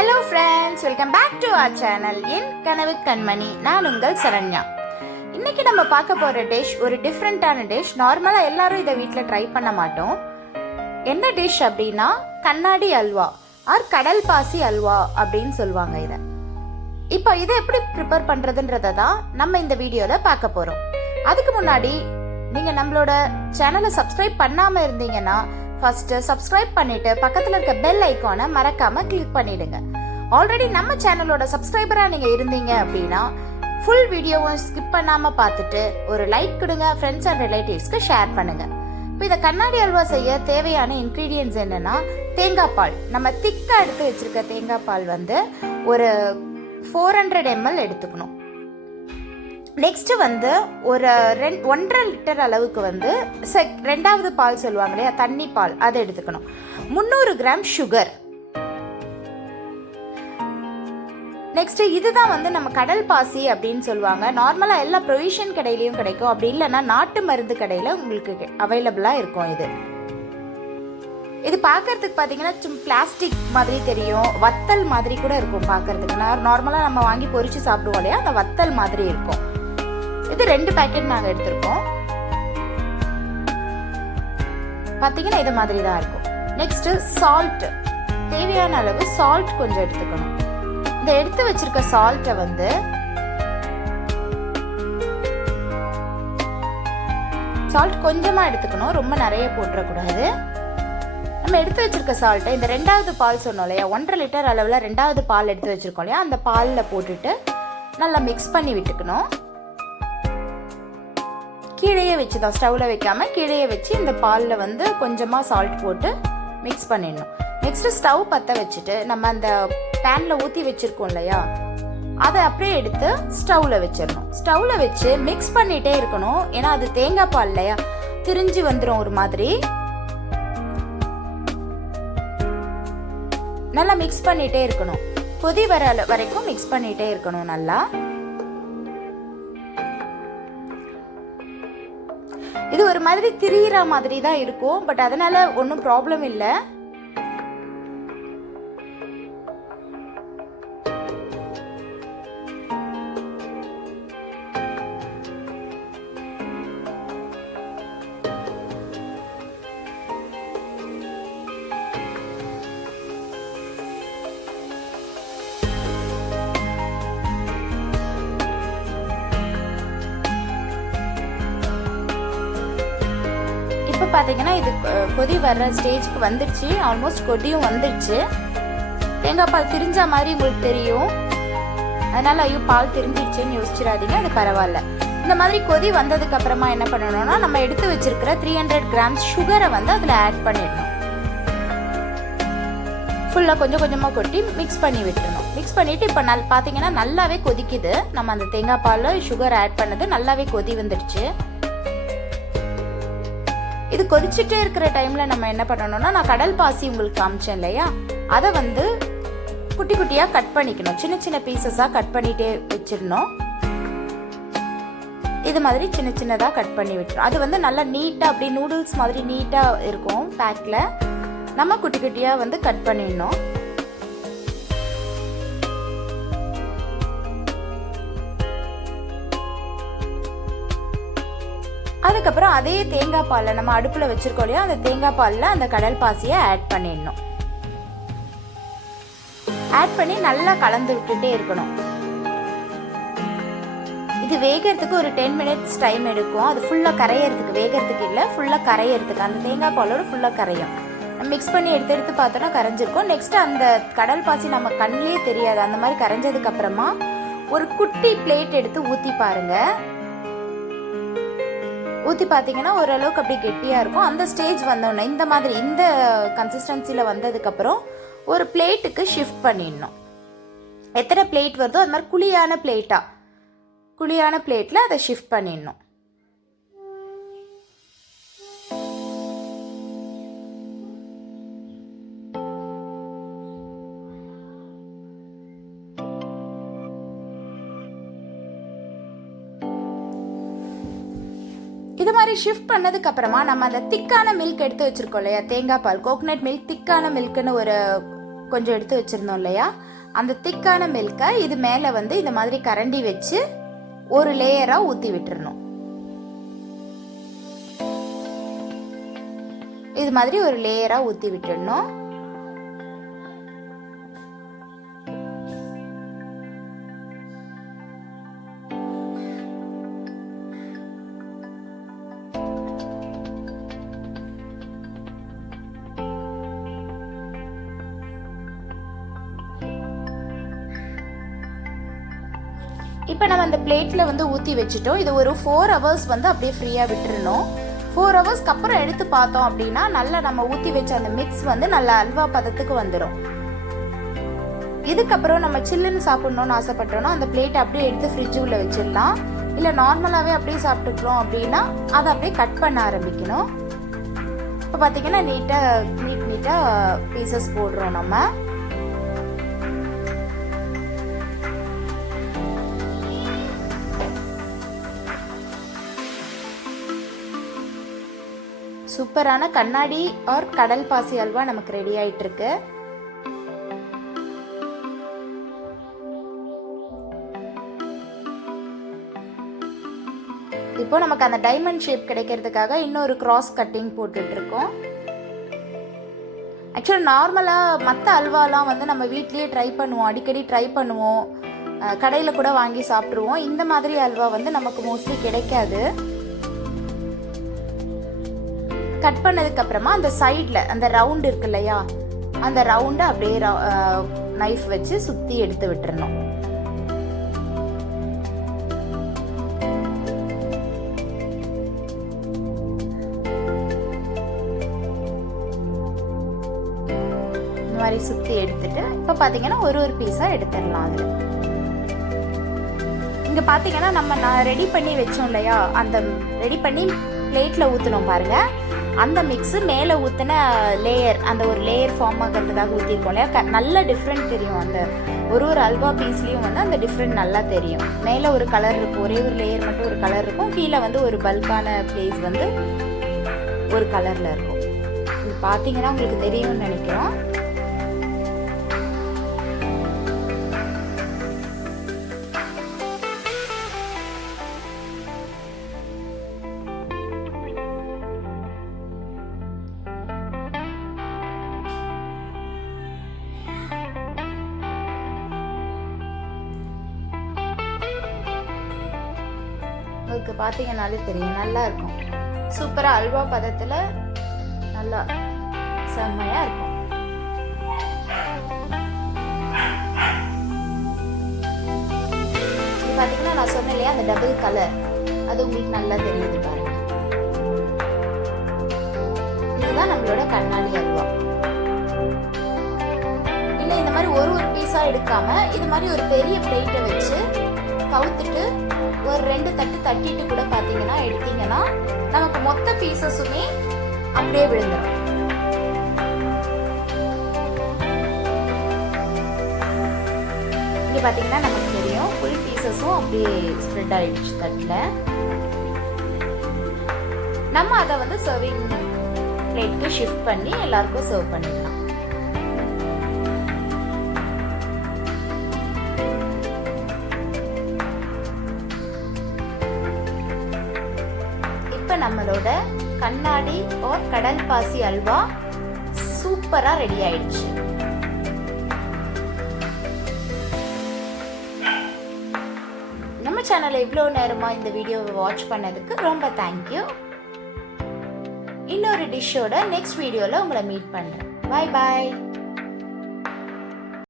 Hello friends, welcome back to our channel En Kanavu Kanmani. நான் உங்கள் சரண்யா. இன்னைக்கு நம்ம பார்க்க போகிற டிஷ் ஒரு டிஃப்ரெண்ட்டான டிஷ். நார்மலாக எல்லாரும் இதை வீட்டில் ட்ரை பண்ண மாட்டோம். என்ன டிஷ் அப்படின்னா கண்ணாடி அல்வா ஆர் கடல் பாசி அல்வா அப்படின்னு சொல்லுவாங்க இதை. இப்போ இதை எப்படி ப்ரிப்பேர் பண்ணுறதுன்றதை தான் நம்ம இந்த வீடியோவில் பார்க்க போகிறோம். அதுக்கு முன்னாடி நீங்கள் நம்மளோட சேனலை சப்ஸ்கிரைப் பண்ணாமல் இருந்தீங்கன்னா ஃபர்ஸ்ட் சப்ஸ்கிரைப் பண்ணிட்டு பக்கத்தில் இருக்க பெல் ஐக்கானை மறக்காம கிளிக் பண்ணிடுங்க. ஆல்ரெடி நம்ம சேனலோட சப்ஸ்கிரைபரா நீங்க இருந்தீங்க அப்படின்னா ஃபுல் வீடியோவும் ஸ்கிப் பண்ணாம பார்த்துட்டு ஒரு லைக் கொடுங்க. ஃப்ரெண்ட்ஸ் அண்ட் ரிலேட்டிவ்ஸ்க்கு ஷேர் பண்ணுங்க. இப்போ இதை கண்ணாடி அல்வா செய்ய தேவையான இன்க்ரீடியன்ஸ் என்னன்னா தேங்காய் பால். நம்ம திக்கா எடுத்து வச்சிருக்க தேங்காய் பால் வந்து ஒரு 400 ml எடுத்துக்கணும். நெக்ஸ்ட் வந்து ஒரு 1.5 லிட்டர் அளவுக்கு வந்து ரெண்டாவது பால் சொல்லுவாங்க இல்லையா, தண்ணி பால், அதை எடுத்துக்கணும். 300 கிராம் சுகர். நெக்ஸ்ட் இதுதான் வந்து நம்ம கடல் பாசி அப்படின்னு சொல்லுவாங்க. நார்மலாக எல்லா ப்ரொவிஷன் கடையிலையும் கிடைக்கும், அப்படி இல்லைன்னா நாட்டு மருந்து கடையில் உங்களுக்கு அவைலபிளாக இருக்கும். இது பார்க்கறதுக்கு பார்த்தீங்கன்னா பிளாஸ்டிக் மாதிரி தெரியும், வத்தல் மாதிரி கூட இருக்கும் பார்க்கறதுக்கு. நார்மலாக நம்ம வாங்கி பொரிச்சு சாப்பிடுவோம் இல்லையா, அந்த வத்தல் மாதிரி இருக்கும். இது 2 பேக்கெட் நாங்கள் எடுத்திருக்கோம். பார்த்தீங்கன்னா இது மாதிரி தான் இருக்கும். நெக்ஸ்ட் சால்ட், தேவையான அளவு சால்ட் கொஞ்சம் எடுத்துக்கணும். இந்த எடுத்து வச்சிருக்க சால்ட்டை வந்து சால்ட் கொஞ்சமா எடுத்துக்கணும், ரொம்ப நிறைய போட்டுறக்கூடாது. நம்ம எடுத்து வச்சிருக்க சால்ட்டை இந்த ரெண்டாவது பால் சொன்னோம் இல்லையா, 1.5 லிட்டர் அளவில் ரெண்டாவது பால் எடுத்து வச்சிருக்கோம் இல்லையா, அந்த பாலில் போட்டுட்டு நல்லா மிக்ஸ் பண்ணி விட்டுக்கணும். கீழேயே வச்சு தான், ஸ்டவ்வில் வைக்காம கீழேயே வச்சு இந்த பாலில் வந்து கொஞ்சமாக சால்ட் போட்டு மிக்ஸ் பண்ணிடணும். நெக்ஸ்ட்டு ஸ்டவ் பற்ற வச்சுட்டு நம்ம அந்த பேனில் ஊற்றி வச்சுருக்கோம் இல்லையா, அதை அப்படியே எடுத்து ஸ்டவ்வில் வச்சிடணும். ஸ்டவ்வில் வச்சு மிக்ஸ் பண்ணிகிட்டே இருக்கணும். ஏன்னா அது தேங்காய் பால் இல்லையா, திரிஞ்சு வந்துடும் ஒரு மாதிரி. நல்லா மிக்ஸ் பண்ணிகிட்டே இருக்கணும். கொதி வர வரைக்கும் மிக்ஸ் பண்ணிகிட்டே இருக்கணும் நல்லா. இது ஒரு மாதிரி திரியிற மாதிரி தான் இருக்கும், பட் அதனால ஒன்றும் ப்ராப்ளம் இல்லை. இப்போ பார்த்தீங்கன்னா இது கொதி வர்ற ஸ்டேஜ்க்கு வந்துடுச்சு. ஆல்மோஸ்ட் கொதியும் வந்துடுச்சு. தேங்காய் பால் திரிஞ்ச மாதிரி உங்களுக்கு தெரியும். அதனால ஐயோ பால் திரிஞ்சிடுச்சுன்னு யோசிச்சிடாதீங்க, அது பரவாயில்ல. இந்த மாதிரி கொதி வந்ததுக்கு அப்புறமா என்ன பண்ணணும்னா நம்ம எடுத்து வச்சிருக்கிற 300 கிராம்ஸ் சுகரை வந்து அதில் ஆட் பண்ணிடணும். ஃபுல்லாக கொஞ்சம் கொஞ்சமாக கொட்டி மிக்ஸ் பண்ணி விட்டுறணும். மிக்ஸ் பண்ணிவிட்டு இப்போ பார்த்தீங்கன்னா நல்லாவே கொதிக்குது. நம்ம அந்த தேங்காய் பாலில் சுகர் ஆட் பண்ணது நல்லாவே கொதி வந்துடுச்சு. இது கொதிச்சுட்டே இருக்கிற டைம்ல நம்ம என்ன பண்ணணும்னா, நான் கடல் பாசி உங்களுக்கு காமிச்சேன் இல்லையா, அதை வந்து குட்டி குட்டியா கட் பண்ணிக்கணும். சின்ன சின்ன பீசஸா கட் பண்ணிட்டே வச்சிடணும். இது மாதிரி சின்ன சின்னதா கட் பண்ணி விட்டுரும். அது வந்து நல்லா நீட்டா அப்படியே நூடுல்ஸ் மாதிரி நீட்டா இருக்கும் பேக்ல. நம்ம குட்டி குட்டியா வந்து கட் பண்ணிடணும். அதுக்கப்புறம் அதே தேங்காய் பாலில் நம்ம அடுப்பில் வச்சிருக்கோம் இல்லையா, அந்த தேங்காய் பாலில் அந்த கடல் பாசியை ஆட் பண்ணிடணும். ஆட் பண்ணி நல்லா கலந்து விட்டுட்டே இருக்கணும். இது வேகிறதுக்கு ஒரு 10 minutes டைம் எடுக்கும். அது ஃபுல்லாக கரையிறதுக்கு, வேகிறதுக்கு இல்லை, ஃபுல்லாக கரையிறதுக்கு. அந்த தேங்காய் பாலோட ஃபுல்லாக கரையும். மிக்ஸ் பண்ணி எடுத்து எடுத்து பார்த்தோன்னா கரைஞ்சிருக்கும். நெக்ஸ்ட் அந்த கடல் பாசி நம்ம கண்ணிலே தெரியாது. அந்த மாதிரி கரைஞ்சதுக்கு அப்புறமா ஒரு குட்டி பிளேட் எடுத்து ஊற்றி பாருங்க. ஊற்றி பார்த்தீங்கன்னா ஓரளவுக்கு அப்படி கெட்டியாக இருக்கும். அந்த ஸ்டேஜ் வந்தோடனே இந்த மாதிரி இந்த கன்சிஸ்டன்சியில் வந்ததுக்கப்புறம் ஒரு பிளேட்டுக்கு ஷிஃப்ட் பண்ணிடணும். எத்தனை பிளேட் வருதோ அது மாதிரி குழியான பிளேட்டில் அதை ஷிஃப்ட் பண்ணிடணும். இது மாதிரி ஷிஃப்ட் பண்ணதுக்கு அப்புறமா நம்ம அந்த திக்கான மில்க் எடுத்து வச்சிருக்கோம் இல்லையா, தேங்காய் பால், கோகனட் மில்க், திக்கான மில்க்னு ஒரு கொஞ்சம் எடுத்து வச்சுருந்தோம் இல்லையா, அந்த திக்கான மில்கை இது மேலே வந்து இந்த மாதிரி கரண்டி வச்சு ஒரு லேயராக ஊற்றி விட்டுறணும். இது மாதிரி ஒரு லேயராக ஊற்றி விட்டுடணும். இப்போ நம்ம அந்த பிளேட்டில் வந்து ஊற்றி வச்சுட்டோம். இது ஒரு 4 hours வந்து அப்படியே ஃப்ரீயாக விட்டுருணும். 4 ஹவர்ஸ்க்கு அப்புறம் எடுத்து பார்த்தோம் அப்படின்னா நல்லா நம்ம ஊற்றி வச்ச அந்த மிக்ஸ் வந்து நல்லா அல்வா பதத்துக்கு வந்துடும். இதுக்கப்புறம் நம்ம சில்லுன்னு சாப்பிடணும்னு ஆசைப்பட்டோம்னா அந்த பிளேட் அப்படியே எடுத்து ஃப்ரிட்ஜ் உள்ள வச்சிடலாம். இல்லை நார்மலாகவே அப்படியே சாப்பிட்டுக்கிறோம் அப்படின்னா அதை அப்படியே கட் பண்ண ஆரம்பிக்கணும். இப்போ பார்த்தீங்கன்னா நீட்டாக பீசஸ் போடுறோம் நம்ம. சூப்பரான கண்ணாடி ஆர் கடல் பாசி அல்வா நமக்கு ரெடி ஆயிட்டு இருக்கு. இப்போ நமக்கு அந்த டைமண்ட் ஷேப் கிடைக்கிறதுக்காக இன்னொரு கிராஸ் கட்டிங் போட்டுட்டு இருக்கோம். ஆக்சுவலாக நார்மலாக மற்ற அல்வாலாம் வந்து நம்ம வீட்லேயே ட்ரை பண்ணுவோம், அடிக்கடி ட்ரை பண்ணுவோம், கடையில் கூட வாங்கி சாப்பிட்ருவோம். இந்த மாதிரி அல்வா வந்து நமக்கு மோஸ்ட்லி கிடைக்காது. கட் பண்ணதுக்கு அப்புறமா அந்த சைடில் அந்த ரவுண்ட் இருக்கு இல்லையா, அந்த ரவுண்டை அப்படியே நைஃப் வச்சு சுற்றி எடுத்து விட்டுறணும். இந்த மாதிரி சுற்றி எடுத்துட்டு இப்போ பார்த்தீங்கன்னா ஒரு பீஸாக எடுத்துடலாம். அதில் இங்கே பார்த்தீங்கன்னா நான் ரெடி பண்ணி வச்சோம் இல்லையா, அந்த ரெடி பண்ணி பிளேட்டில் ஊற்றினோம் பாருங்கள். அந்த மிக்ஸு மேலே ஊற்றின லேயர், அந்த ஒரு லேயர் ஃபார்ம் ஆகிறதுக்காக ஊற்றிருக்கோம் இல்லையா, நல்ல டிஃப்ரெண்ட் தெரியும். அந்த ஒரு அல்வா பீஸ்லேயும் வந்து அந்த டிஃப்ரெண்ட் நல்லா தெரியும். மேலே ஒரு கலர் இருக்கும், ஒரே ஒரு லேயர் மட்டும் ஒரு கலர் இருக்கும், கீழே வந்து ஒரு பல்கான பிளேஸ் வந்து ஒரு கலரில் இருக்கும். இது பார்த்தீங்கன்னா உங்களுக்கு தெரியும்னு நினைக்கிறோம். உங்களுக்கு பார்த்தீங்கன்னாலே தெரியும், நல்லா இருக்கும். சூப்பராக அல்வா பதத்தில் நல்லா செம்மையாக இருக்கும். இது பார்த்தீங்கன்னா நான் சொன்னேன் இல்லையா, அந்த டபுள் கலர், அது உங்களுக்கு நல்லா தெரியுது பாருங்க. இதுதான் நம்மளோட கண்ணாடி அல்வா. இல்லை இந்த மாதிரி ஒரு பீஸாக எடுக்காம இது மாதிரி ஒரு பெரிய பிளேட்டை வச்சு கவுத்துட்டு ஒரு 2 தட்டு தட்டிட்டு கூட பார்த்தீங்கன்னா எடுத்தீங்கன்னா நமக்கு மொத்த பீசஸுமே அப்படியே விழுந்துடும். இங்கே பார்த்தீங்கன்னா நமக்கு தெரியும் ஃபுல் பீசஸும் அப்படியே ஸ்ப்ரெட் ஆயிடுச்சு தட்டில். நம்ம அதை வந்து சர்விங் பிளேட்க்கு ஷிஃப்ட் பண்ணி எல்லாருக்கும் சர்வ் பண்ணிடலாம். நம்மளோட கண்ணாடி और கடல் பாசி அல்வா சூப்பரா ரெடி ஆயிடுச்சு. நம்ம சேனலை இவ்வளவு நேரமா இந்த வீடியோவை வாட்ச் பண்ணதுக்கு ரொம்ப தேங்க்யூ. இன்னொரு டிஷ்ஷோட நெக்ஸ்ட் வீடியோல உங்களை மீட் பண்றேன். Bye bye.